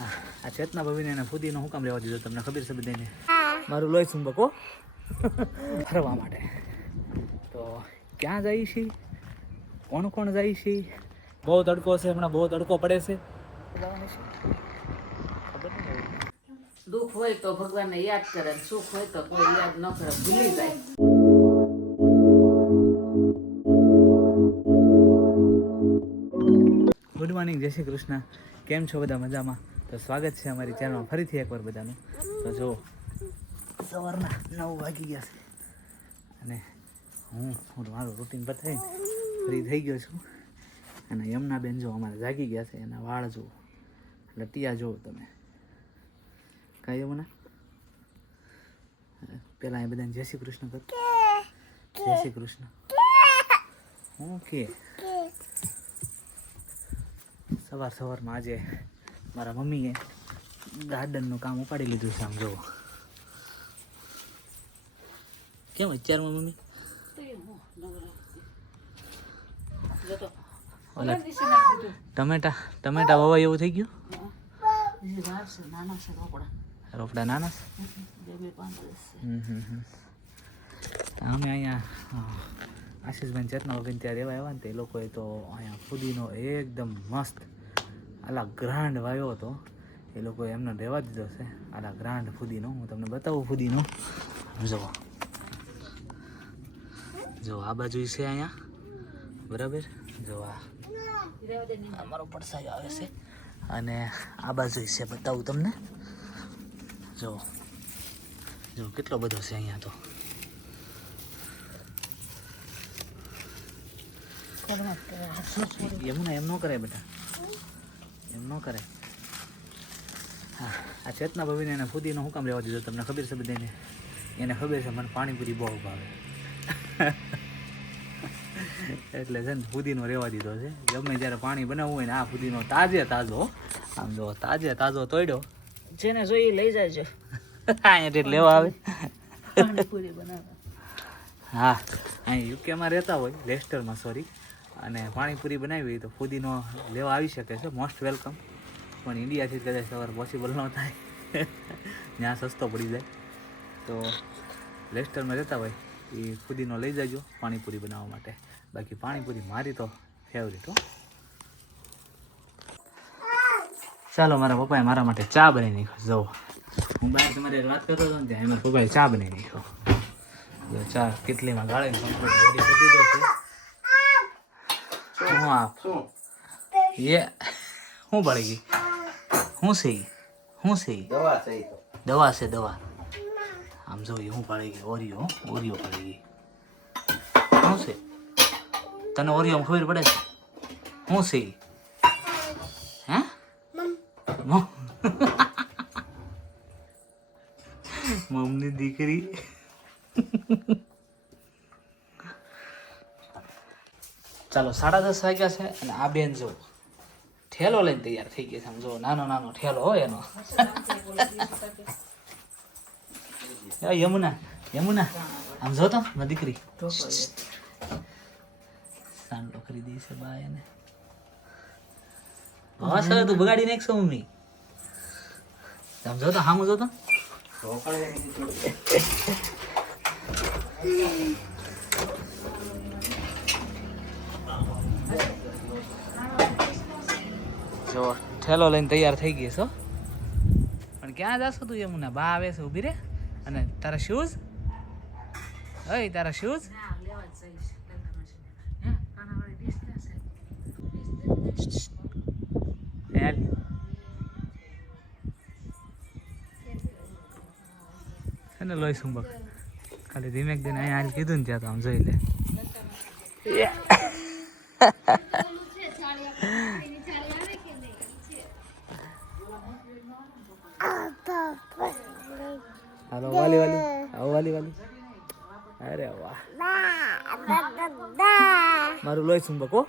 હા આ ચેતના ભાભીને એને ફુદીનો હું કામ લેવા દીધો તમને ખબર છે બધાને? મારું લોહી ચુંબકો ફરવા માટે. તો ક્યાં જાય છે, કોણ કોણ જાય છે? બહુ તડકો છે હમણાં, બહુ તડકો પડે છે. દુઃખ હોય તો ભગવાનને યાદ કરે, સુખ હોય તો કોઈ યાદ ન કરે, ભૂલી જાય. ગુડ મોર્નિંગ, જય શ્રી કૃષ્ણ. કેમ છો બધા? મજામાં? તો સ્વાગત છે અમારી ચેનલમાં ફરીથી એકવાર બધાનું. તો જો સવારના 9 વાગી ગયા છે અને હું મારું રૂટીન બતાવીને ફ્રી થઈ ગયો છું. અને યમુનાબેન જો અમારે જાગી ગયા છે, એના વાળ જુઓ, લટિયા જુઓ તમે. કાંઈ યમુના પેલા એ બધાને જય શ્રી કૃષ્ણ કર. જય શ્રી કૃષ્ણ. ઓકે. સવારમાં આજે મારા મમ્મીએ ગાર્ડનનું કામ ઉપાડી લીધું છે. આમ જુઓ કેમ અત્યારમાં મમ્મી ટમેટા વવાય એવું થઈ ગયું? રોપડા નાના અમે અહીંયા આશીષભાઈ ચેતના વગર ત્યાં રહેવા આવ્યા ને, તે લોકોએ તો અહીંયા ફુદીનો એકદમ મસ્ત આલા ગ્રાન્ડ વાવ્યો હતો. એ લોકોએ એમને રહેવા દીધો છે આલા ગ્રાન્ડ ફુદીનો. હું તમને બતાવું ફુદીનો. જો આ બાજુ છે અહીંયા, બરાબર? જો આ અમારો પડસાયો આવે છે અને આ બાજુ છે, બતાવું તમને. જો કેટલો બધો છે અહીંયા. તો યમુના એમ ન કરાય બેટા, એમ ન કરાય. હા આ ચેતના ભાભીને એને ફુદીનો હું કામ લેવા દીધો તમને ખબર છે બધાને? એને ખબર છે મને પાણીપુરી બહુ ભાવે એટલે છે ને ફુદીનો રહેવા દીધો છે. ગમે જ્યારે પાણી બનાવવું હોય ને આ ફુદીનો તાજો આમ જો તાજો તોડ્યો, જેને જોઈએ લઈ જાયજો. અહીંયા લેવા આવે પાણીપુરી બનાવવા. હા અહીં યુકેમાં રહેતા હોય, લેસ્ટરમાં સોરી, અને પાણીપુરી બનાવી હોય તો ફુદીનો લેવા આવી શકે છે. Most welcome. પણ ઇન્ડિયાથી કદાચ સવાર પોસિબલ ન થાય, ત્યાં સસ્તો પડી જાય. તો લેસ્ટરમાં રહેતા હોય એ ફુદીનો લઈ જાજો પાણીપુરી બનાવવા માટે. બાકી પાણીપુરી મારી તો ફેવરેટ હો. ચાલો, મારા પપ્પાએ મારા માટે ચા બનાવી નાખ્યો. જો હું બહાર તમારી વાત કરતો હતો ને ત્યાં મારા પપ્પાએ ચા બનાવી નાખ્યો. ચા કેટલીમાં ગાળીને કમ્પ્લીટ રેડી કરી દીધો છે. હું બળી ગઈ? શું છે? દવા છે, દવા. આમ જોઈએ હું પડી ગઈ ઓરિયો પડી ગઈ. શું છે? તને ઓરિયો ખબર પડે છે? શું છે? હે મમ્મની દીકરી. ચાલો 10:30 વાગ્યા છે અને આ બેન જો ઠેલો લઈને તૈયાર થઈ ગઈ છે. આમ જો નાનો ઠેલો હોય એનો. યમુના આમ જો તો મારી દીકરી સાંડો ખરીદી છે બા એને. હા સર તું બગાડી નાખશો મમ્મી. આમ જો તો હામું જો તો. જો ઠેલો લઈને તૈયાર થઈ ગઈ છો. પણ ક્યાં જાશો તું યમુના? બા આવે છે, ઊભી રે. અને તારા શૂઝ? ઓય તારા શૂઝ એને લોહી સુંબક. ખાલી ધીમે દિન અહીંયા હાલ કીધું ને ત્યાં તો આમ જોઈ લે. હાલો વાલી આવો વાલી. અરે વાહ, મારું લોહી સુંબક હો.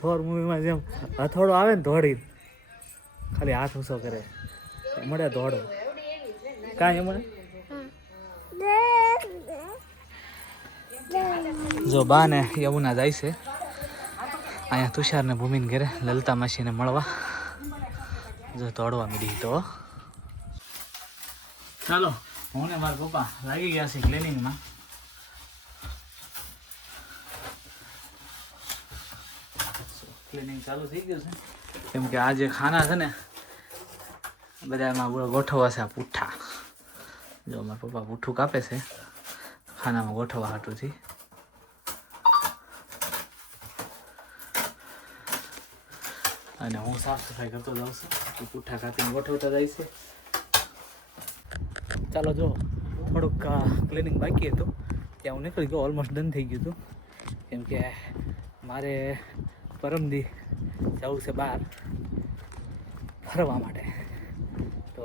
થોર મૂવીમાં જેમ હથોડો આવે ને દોડી, ખાલી હાથ ઊંચો કરે મળે દોડો. કાંઈ મળે. જો બા ને યમુના જાય છે અહીંયા તુષાર ને ભૂમિને ઘરે લલિતા માસીને મળવા. જો દોડવા મળી તો ચાલો હું ને મારા પપ્પા લાગી ગયા છે ક્લિનિંગમાં. ક્લિનિંગ ચાલુ થઈ ગયું છે કેમ કે આ જે ખાના છે ને બધા એમાં ગોઠવવા છે. આ પૂઠા જો મારા પપ્પા પૂઠું કાપે છે ખાનામાં ગોઠવવા હાટુથી. અને હું સાફ સફાઈ કરતો જાઉં છું. પૂઠા કાપીને ગોઠવતા જાય છે. ચાલો જો થોડુંક ક્લિનિંગ બાકી હતું ત્યાં હું નીકળી ગયો. ઓલમોસ્ટ ડન થઈ ગયું હતું કેમ કે મારે પરમદી જવું છે બહાર ફરવા માટે. તો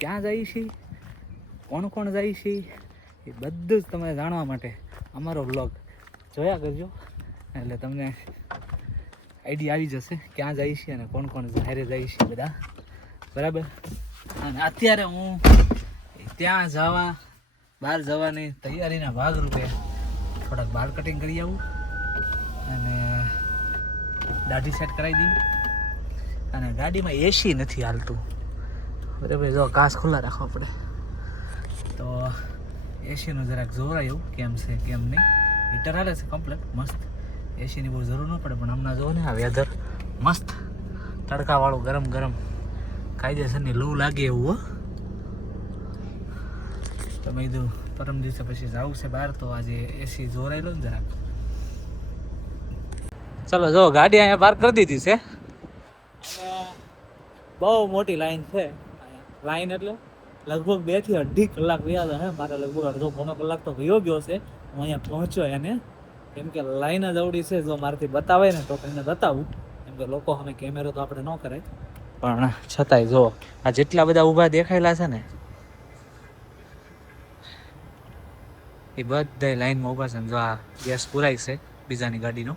ક્યાં જઈએ છીએ, કોણ કોણ જાય છે એ બધું જ તમારે જાણવા માટે અમારો વ્લોગ જોયા કરજો. એટલે તમને આઈડિયા આવી જશે ક્યાં જાય છે અને કોણ કોણ જાહેરે જાય છે બધા. બરાબર. અને અત્યારે હું ત્યાં બહાર જવાની તૈયારીના ભાગરૂપે થોડાક બાલ કટિંગ કરી આવું અને દાઢી સેટ કરાવી દઈ. અને ગાડીમાં એસી નથી હાલતું. બરાબર. જો કાચ ખુલ્લા રાખવા પડે તો એસીનું જરાક જોરાયું કેમ છે કેમ નહીં. હીટર હાલે છે કમ્પ્લેટ મસ્ત. એસીની બહુ જરૂર ન પડે પણ હમણાં જો ને આ વેધર મસ્ત તડકાવાળું ગરમ ગરમ કાયદેસરની લૂ લાગે એવું. હો તો મેં કીધું પરમ દિવસે પછી જવું છે બહાર તો આજે એસી જોરાઈ લો ને જરાક. ચલો જો ગાડી અહીંયા પાર્ક કરી દીધી છે. બહુ મોટી લાઈન છે. લાઈન એટલે લગભગ 2 થી 2.5 કલાક વયા હતા. મારે લગભગ અડધો પોણો કલાક તો વયો ગયો છે હું અહીંયા પહોંચ્યો એને. કેમ કે લાઈન જ અવડી છે. જો મારાથી બતાવે ને તો એને બતાવું કેમ કે લોકો સામે કેમેરો તો આપણે ન કરે પણ છતાંય જો આ જેટલા બધા ઊભા દેખાયેલા છે ને એ બધા લાઈનમાં ઊભા છે. જો આ ગેસ પુરાય છે બીજાની ગાડીનો.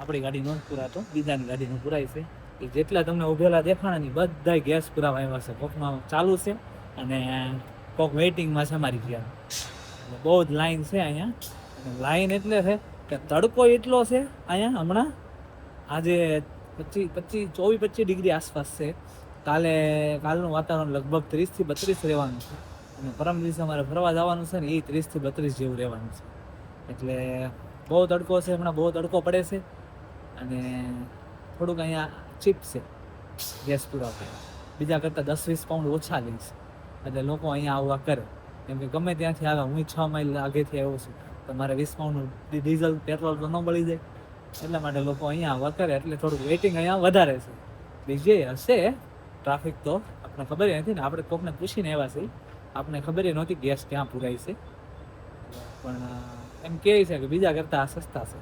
આપણી ગાડીનો જ પુરાતો બીજાની ગાડીનો પુરાય છે. એ જેટલા તમને ઊભેલા દેખાણા ને બધા ગેસ પુરાવા આવ્યા છે. કોકમાં ચાલુ છે અને કોક વેઇટિંગમાં છે મારી ગયા. બહુ જ લાઈન છે અહીંયા. લાઈન એટલે છે કે તડકો એટલો છે અહીંયા હમણાં આજે 24-25 ડિગ્રી આસપાસ છે. કાલનું વાતાવરણ લગભગ 30 થી 32 રહેવાનું છે. અને પરમ દિવસે અમારે ફરવા જવાનું છે ને એ 30 થી 32 જેવું રહેવાનું છે. એટલે બહુ તડકો છે હમણાં. બહુ તડકો પડે છે અને થોડુંક અહીંયા ચીપ છે ગેસ પુરાવા. બીજા કરતાં 10-20 પાઉન્ડ ઓછા લઈશ એટલે લોકો અહીંયા આવવા કરે. કેમ કે ગમે ત્યાંથી આવે. હું 6 માઇલ આગેથી આવ્યો છું તો મારે 20 પાઉન્ડ ડીઝલ પેટ્રોલ તો ન મળી જાય. એટલા માટે લોકો અહીંયા આવવા કરે એટલે થોડુંક વેઇટિંગ અહીંયા વધારે છે. બીજે હશે ટ્રાફિક તો આપણે ખબર નથી ને. આપણે કોકને પૂછીને આવ્યા છીએ. આપણે ખબર નહોતી ગેસ ક્યાં પુરાય છે પણ એમ કહે છે કે બીજા કરતાં આ સસ્તા છે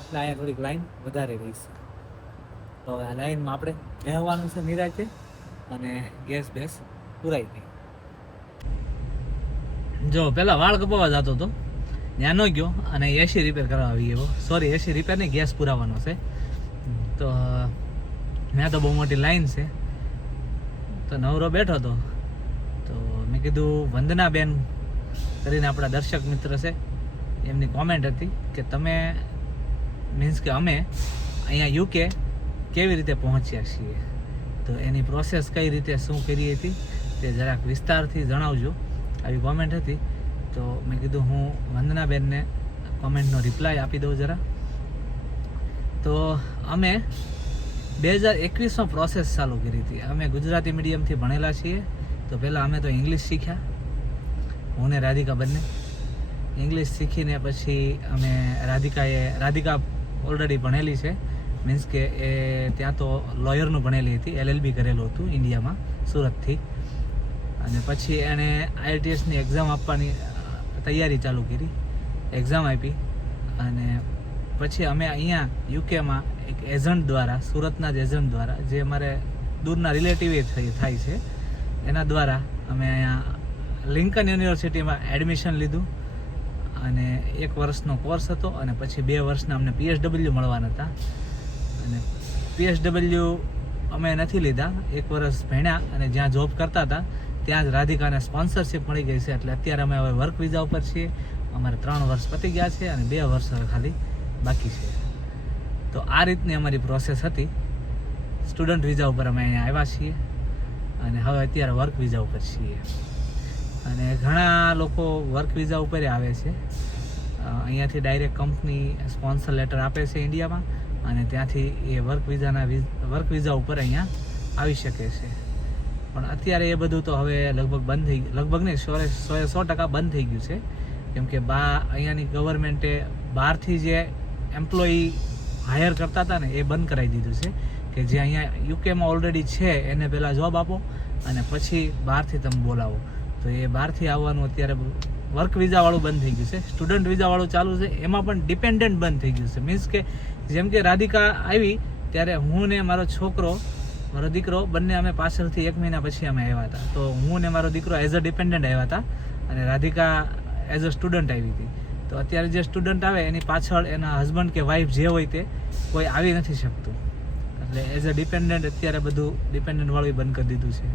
એટલે અહીંયા થોડીક લાઈન વધારે રહી છે. તો આ લાઈનમાં આપણે રહેવાનું છે નિરાંતે અને ગેસ બેસ પુરાઈ ગઈ. જો પહેલાં વાળ કપાવવા જતો હતો ત્યાં ન ગયો અને એસી રિપેર કરવા આવી ગયો. સોરી એસી રિપેર નહીં ગેસ પુરાવાનો છે. તો મેં તો બહુ મોટી લાઈન છે તો નવરો બેઠો હતો તો મેં કીધું વંદનાબેન કરીને આપણા દર્શક મિત્ર છે એમની કોમેન્ટ હતી કે તમે મીન્સ કે અમે અહીંયા યુકે કેવી રીતે પહોંચ્યા છીએ તો એની પ્રોસેસ કઈ રીતે શું કરી હતી તે જરાક વિસ્તારથી જણાવજો. આવી કોમેન્ટ હતી તો મેં કીધું હું વંદનાબેનને કોમેન્ટનો રિપ્લાય આપી દઉં જરા. તો અમે 2021માં પ્રોસેસ ચાલુ કરી હતી. અમે ગુજરાતી મીડિયમથી ભણેલા છીએ તો પહેલાં અમે તો ઇંગ્લિશ શીખ્યા. હું ને રાધિકા બંને ઇંગ્લિશ શીખીને પછી અમે રાધિકા ઓલરેડી ભણેલી છે. મીન્સ કે એ ત્યાં તો લોયરનું ભણેલી હતી. LLB કરેલું હતું ઇન્ડિયામાં સુરતથી. અને પછી એણે IELTSની એક્ઝામ આપવાની તૈયારી ચાલુ કરી. એક્ઝામ આપી અને પછી અમે અહીંયા યુકેમાં એક એજન્ટ દ્વારા સુરતના જ એજન્ટ દ્વારા જે અમારે દૂરના રિલેટિવ થાય છે એના દ્વારા અમે અહીંયા લિંકન યુનિવર્સિટીમાં એડમિશન લીધું. અને 1 વર્ષનો કોર્સ હતો અને પછી 2 વર્ષના અમને PSW મળવાના હતા. અને PSW અમે નથી લીધા. 1 વર્ષ ભણ્યા અને જ્યાં જોબ કરતા હતા ત્યાં જ રાધિકાને સ્પોન્સરશિપ મળી ગઈ છે એટલે અત્યારે અમે હવે વર્ક વિઝા ઉપર છીએ. અમારે 3 વર્ષ પતી ગયા છે અને 2 વર્ષ હવે ખાલી બાકી છે. તો આ રીતની અમારી પ્રોસેસ હતી. સ્ટુડન્ટ વિઝા ઉપર અમે અહીંયા આવ્યા છીએ અને હવે અત્યારે વર્ક વિઝા ઉપર છીએ. અને ઘણા લોકો વર્ક વિઝા ઉપર આવે છે. અહીંયાથી ડાયરેક્ટ કંપની સ્પોન્સર લેટર આપે છે ઇન્ડિયામાં, અને ત્યાંથી એ વર્ક વિઝા ઉપર અહીંયા આવી શકે છે. પણ અત્યારે એ બધું તો હવે લગભગ બંધ થઈ ગયું, લગભગ નહીં 100% બંધ થઈ ગયું છે. કેમ કે અહીંયાની ગવર્મેન્ટે બહારથી જે એમ્પ્લોયી હાયર કરતા હતા ને એ બંધ કરાવી દીધું છે, કે જે અહીંયા યુકેમાં ઓલરેડી છે એને પહેલાં જોબ આપો અને પછી બહારથી તમે બોલાવો. તો એ બહારથી આવવાનું અત્યારે વર્ક વિઝાવાળું બંધ થઈ ગયું છે. સ્ટુડન્ટ વિઝાવાળું ચાલુ છે, એમાં પણ ડિપેન્ડન્ટ બંધ થઈ ગયું છે. મીન્સ કે જેમ કે રાધિકા આવી ત્યારે હું ને મારો છોકરો, મારો દીકરો બંને અમે પાછળથી 1 મહિના પછી અમે આવ્યા હતા. તો હું ને મારો દીકરો એઝ અ ડિપેન્ડન્ટ આવ્યા હતા અને રાધિકા એઝ અ સ્ટુડન્ટ આવી હતી. તો અત્યારે જે સ્ટુડન્ટ આવે એની પાછળ એના હસબન્ડ કે વાઈફ જે હોય તે કોઈ આવી નથી શકતું. એટલે એઝ અ ડિપેન્ડન્ટ અત્યારે બધું ડિપેન્ડન્ટવાળું બંધ કરી દીધું છે.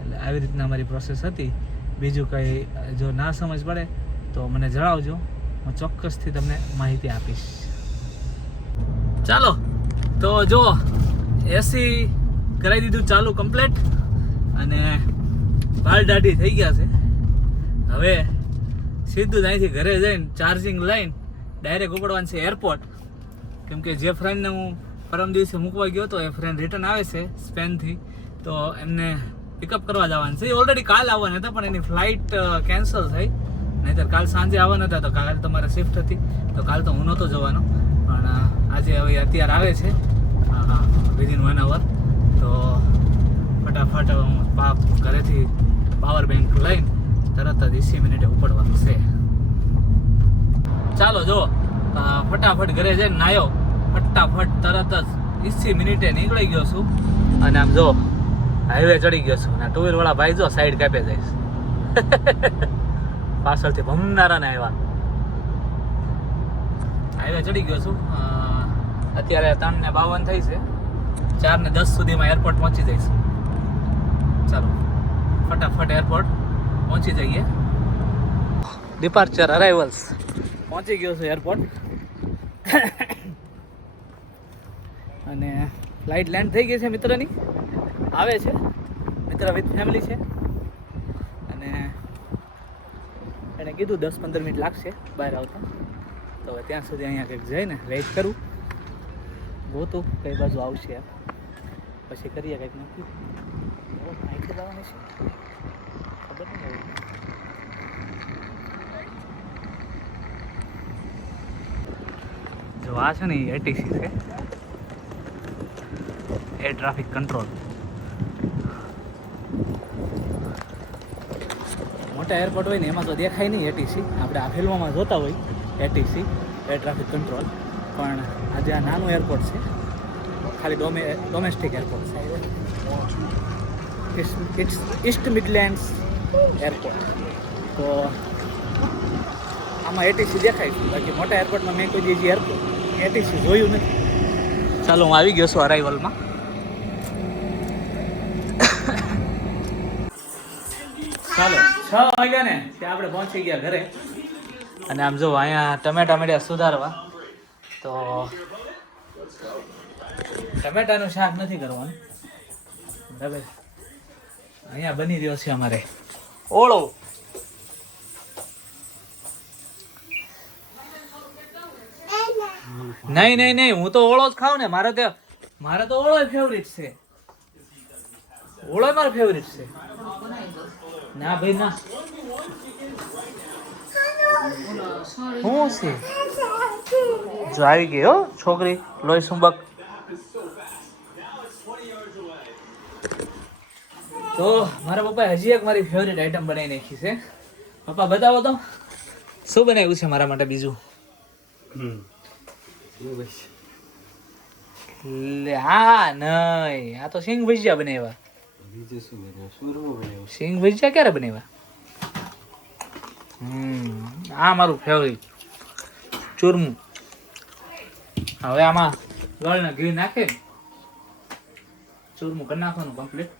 એટલે આવી રીતના અમારી પ્રોસેસ હતી. બીજું કંઈ જો ના સમજ પડે તો મને જણાવજો, હું ચોક્કસથી તમને માહિતી આપીશ. ચાલો તો જો એસી કરાવી દીધું ચાલુ કમ્પ્લીટ, અને વાળ દાઢી થઈ ગયા છે. હવે સીધું જ અહીંથી ઘરે જઈને ચાર્જિંગ લઈને ડાયરેક્ટ ઉપડવાનું છે એરપોર્ટ. કેમ કે જે ફ્રેન્ડને હું પરમ દિવસે મૂકવા ગયો હતો એ ફ્રેન્ડ રિટર્ન આવે છે સ્પેનથી, તો એમને પિકઅપ કરવા જવાનું છે. એ ઓલરેડી કાલ આવવાના હતા પણ એની ફ્લાઇટ કેન્સલ થઈ, નહીંતર કાલ સાંજે આવવાના હતા. તો કાલે તમારે શિફ્ટ હતી તો કાલ તો હું નહોતો જવાનો, પણ આજે હવે અત્યારે આવે છે વિધિન 1 hour. તો ફટાફટ હું ઘરેથી પાવર બેંક લઈને તરત જ 20 મિનિટે ઉપડવાનું છે. ચાલો જો ફટાફટ ઘરે જઈને નાયો, ફટાફટ તરત જ 20 મિનિટે નીકળી ગયો છું. અને આમ જો હાઈવે ચડી ગયો છું. અને 2 વ્હીલર વાળા ભાઈ જો સાઈડ કાપે જઈશ પાછળથી ભમનારા ને આવ્યા. હાઈવે ચડી ગયો છું. અત્યારે 3:52 થઈ છે. 4:10 સુધીમાં એરપોર્ટ પહોંચી જઈશ. ચાલો ફટાફટ એરપોર્ટ પહોંચી જઈએ. ડિપાર્ચર અરાઇવલ્સ પહોંચી ગયો છું એરપોર્ટ. અને ફ્લાઇટ લેન્ડ થઈ ગઈ છે મિત્રની, આવે છે મિત્ર વિથ ફેમિલી છે. અને એણે કીધું 10-15 મિનિટ લાગશે બહાર આવતા. તો હવે ત્યાં સુધી અહીંયા કંઈક જઈને વેઇટ કરું, ગોતું કઈ બાજુ આવશે પછી કરીએ કંઈક નક્કી. અહીંથી જવાનું છે ખબર નહીં હવે. જો આ છે ને એ એટીસી છે, એર ટ્રાફિક કંટ્રોલ. મોટા એરપોર્ટ હોય ને એમાં તો દેખાય નહીં એટીસી, આપણે આ ફિલ્મોમાં જોતા હોય એટીસી એર ટ્રાફિક કંટ્રોલ. પણ આજે આ નાનું એરપોર્ટ છે, ખાલી ડોમેસ્ટિક એરપોર્ટ છે, ઈસ્ટ મિડલેન્ડ્સ એરપોર્ટ. તો આમાં એટીસી દેખાય છે, બાકી મોટા એરપોર્ટમાં મેં કોઈ જે એરપોર્ટ એટીસી જોયું નથી. ચાલો હું આવી ગયો છું અરાઇવલમાં. ચાલો 6 વાગ્યા ને ત્યાં આપણે પહોંચી ગયા ઘરે. અને આમ જો અહીંયા ટમેટા મળ્યા સુધારવા, તો ટમેટાનું શાક નથી કરવાનું બરાબર. અહીંયા બની રહ્યો છે અમારે ઓળો. નહીં હું તો ઓળો જ ખાઉં ને. મારે તો ઓળો ફેવરિટ છે. ઓળો મારો ફેવરિટ છે. ના ભાઈ ના, શું છે? જો આવી ગઈ હો છોકરી લોહી સુંબક. તો મારા પપ્પાએ હજી એક મારી ફેવરિટ આઈટમ બનાવી નાખી છે. પપ્પા બતાવો તો શું બનાવ્યું છે મારા માટે બીજું. લે હા નહીં, આ તો સિંગ ભજીયા બનાવ્યા. સિંગ ભજીયા ક્યારે બનાવ્યા? આ મારું ફેવરિટ ચૂરમું. હવે આમાં ગળને ઘી નાખે ચૂરમું કરી નાખવાનું કમ્પ્લીટ.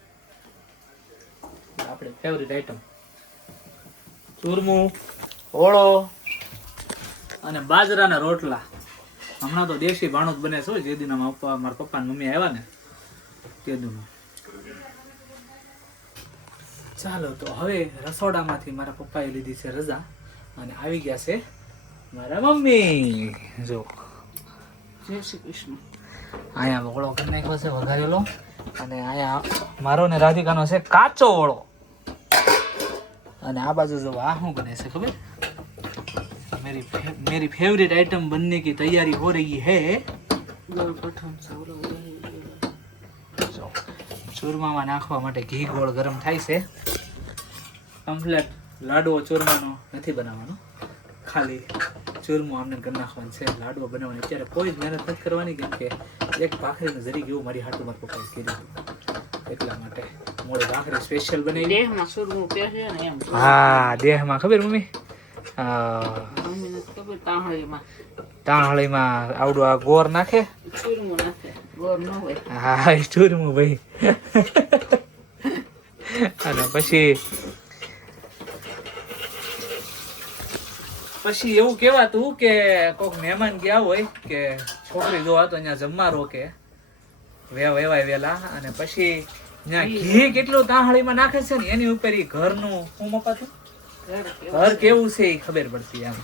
આપણે ફેવરિટ આઈટમ ચૂરમું, ઓળો અને બાજરાના રોટલા. હમણાં તો દેશી ભાણું જ બને છે. જે દિન મારા પપ્પા મમ્મી આવ્યા ને તે દિન ચાલો તો હવે રસોડામાંથી મારા પપ્પાએ લીધી છે રજા અને આવી ગયા છે મારા મમ્મી. જો જય શ્રી કૃષ્ણ. અહીંયા વગળો કરી નાખ્યો છે વઘારેલો અને અહીંયા મારો ને રાધિકાનો છે કાચો ઓળો. અને આ બાજુ જો આ શું બને છે ખબર? मेरी फेवरेट आइटम बनने की तैयारी हो रही है. ગોળ પઠાણ ચાવલો જો ચૂરમામાં નાખવા માટે ઘી ગોળ ગરમ થાય છે. કમ્પ્લેટ લાડવો ચૂરમાનો નથી બનાવવાનો, ખાલી ચૂરમો આમને કરી નાખવાનું છે. લાડવો બનાવવાની અત્યારે કોઈ જ મહેનત નથી કરવાની, કેમ કે એક ભાખરીનું જરીક એવું મારી હાટું મારા પપ્પાએ કીધું, એટલા માટે મોડી ભાખરી સ્પેશિયલ બનાવી. દેહમાં સુરમું પહેરે ને એમ. હા, દેહમાં ખબર મમ્મી? મમ્મીને તો ખબર તાંહળીમાં તાણહળીમાં આવડું આ ગોર નાખે. સુરમું નાખે, ગોળ ન હોય. હા, એ ચૂરમું ભાઈ. અને પછી એવું કહેવાતું કે કોઈક મહેમાન ગયા હોય કે છોકરી જો તો અહીંયા જમવા રોકે વેવાય વેલા, અને પછી ત્યાં ઘી કેટલું તાંહળીમાં નાખે છે ને એની ઉપર ઈ ઘરનું શું મપાતું ઘર કેવું છે એ ખબર પડતી એમ.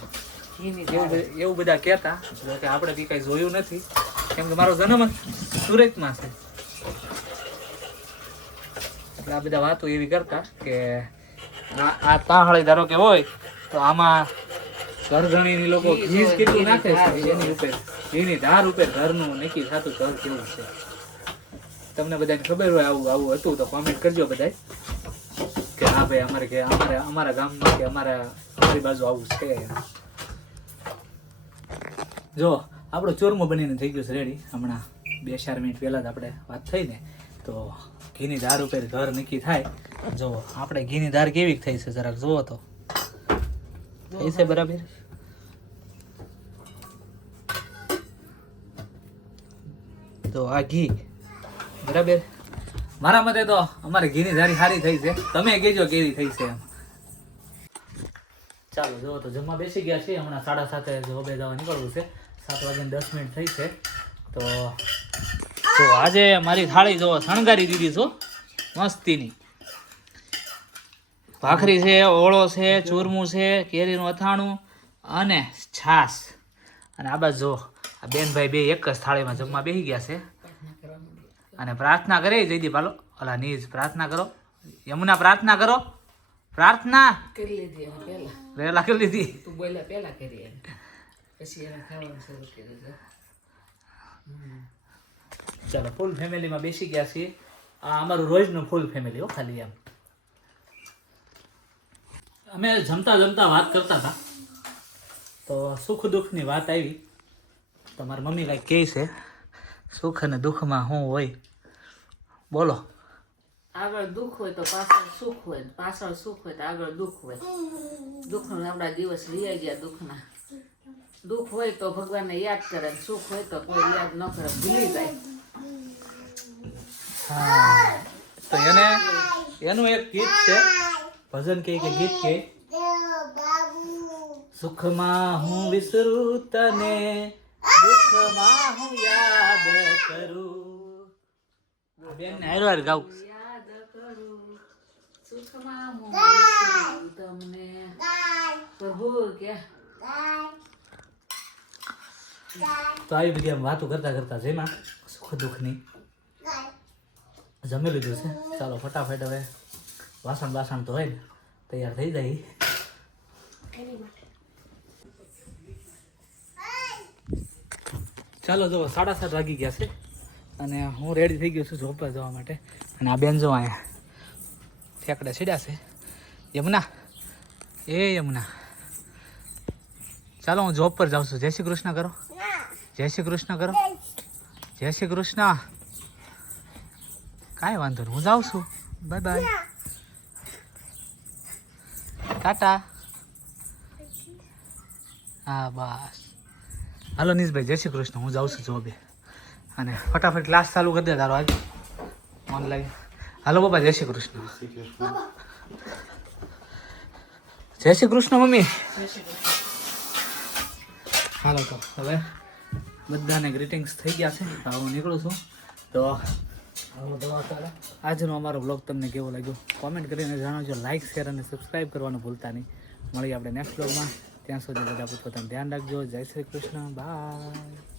એવું બધા કહેતા, કે આપણે બી કઈ જોયું નથી, કેમ કે મારો જન્મ સુરતમાં છે, એટલે આ બધા વાતો એવી કરતા કે આ તાંહળી ધારો કે હોય તો આમાં ઘરઘણીની લોકો ઘી કેટલું નાખે છે એની ઉપર, ઘીની ધાર ઉપર ઘરનું નક્કી થતું ઘર કેવું છે. તમને બધાને ખબર હોય આવું આવું હતું તો કોમેન્ટ કરજો બધા કે હા ભાઈ અમારા ગામમાં કે અમારી બાજુ આવું છે. જો આપણો ચૂરમો બનીને થઈ ગયો છે રેડી. હમણાં 2-4 મિનિટ પહેલા જ આપણે વાત થઈ ને, તો ઘીની ધાર ઉપર ઘર નક્કી થાય. જો આપણે ઘીની ધાર કેવી થઈ છે જરાક જુઓ તો, થઈ છે બરાબર? તો આ ઘી બરાબર, મારા મતે તો અમારે ઘીની ધારી સારી થઈ છે. તમે કહેજો કેવી થઈ છે એમ. ચાલો જો તો જમવા બેસી ગયા છીએ. હમણાં 7:30 જોબે જવા નીકળવું છે. 7:10 થઈ છે. તો જો આજે મારી થાળી જો શણગારી દીધી છો મસ્તીની. ભાખરી છે, ઓળો છે, ચૂરમું છે, કેરીનું અથાણું અને છાશ. અને આ બાજુ જો આ બેનભાઈ બે એક જ થાળીમાં જમવા બેસી ગયા છે. અને પ્રાર્થના કરે જયદીપ, હાલો અલા નીજ પ્રાર્થના કરો. યમુના પ્રાર્થના કરો. પ્રાર્થના કરી લીધી એને પહેલા. વહેલા કરી લીધી. તું બોલ્યા પહેલા કરી એને, પછી એને ખાવાનું શરૂ કર્યું. ચાલો ફૂલ ફેમિલીમાં બેસી ગયા છીએ. આ અમારું રોજનું ફૂલ ફેમિલી હો, ખાલી એમ. અમે જમતા જમતા વાત કરતા હતા તો સુખ દુઃખની વાત આવી. તમારી મમ્મી કાંઈક કહે છે સુખ અને દુઃખમાં શું હોય, બોલો. આગળ દુઃખ હોય તો પાછળ સુખ હોય, પાછળ સુખ હોય તો આગળ દુઃખ હોય. દુઃખના આપણા દિવસ વીયા ગયા દુઃખના. દુઃખ હોય તો ભગવાનને યાદ કરે, સુખ હોય તો કોઈ યાદ ન કરે, ભૂલી જાય. હા, તો એનું એક ગીત છે, ભજન કે ગીત કે સુખમાં હું વિસરું તને, દુઃખમાં હું યાદ કરું. બેન ને હારો ગાવ. યાદ કરું સુખમાં હું વિસરું તમને, પ્રભુ કે. તો આવી બધી આમ વાતો કરતા કરતા જેમાં સુખ દુઃખની જમી લીધું છે. ચાલો ફટાફટ હવે વાસણ તો હોય ને તૈયાર થઈ જાય. ચાલો જો 7:30 વાગી ગયા છે અને હું રેડી થઈ ગયો છું જોબ પર જવા માટે. અને આ બેન જો અહીંયા ઠેકડે સીડ્યા છે. યમુના, એ યમુના, ચાલો હું જોબ પર જાઉં છું. જય શ્રી કૃષ્ણ કરો. જય શ્રી કૃષ્ણ કરો. જય શ્રી કૃષ્ણ. કાંઈ વાંધો નહીં, હું જાઉં છું. Bye bye, Tata. હા બસ, હાલો નીશભાઈ જય શ્રી કૃષ્ણ. હું જાઉં છું જોબે. અને ફટાફટ ક્લાસ ચાલુ કરી દે તારો આજ ઓનલાઈન. હાલો બાબા જય શ્રી કૃષ્ણ. જય શ્રી કૃષ્ણ મમ્મી. હાલો તો હવે બધાને ગ્રીટિંગ્સ થઈ ગયા છે. હું નીકળું છું. તો આજનો અમારો બ્લોગ તમને કેવો લાગ્યો કોમેન્ટ કરીને જણાવજો. લાઇક શેર અને સબસ્ક્રાઈબ કરવાનું ભૂલતા નહીં. મળીએ આપણે નેક્સ્ટ બ્લોગમાં. ત્યાં સુધી બધા પોતાનું ધ્યાન રાખજો. જય શ્રી કૃષ્ણ. બાય.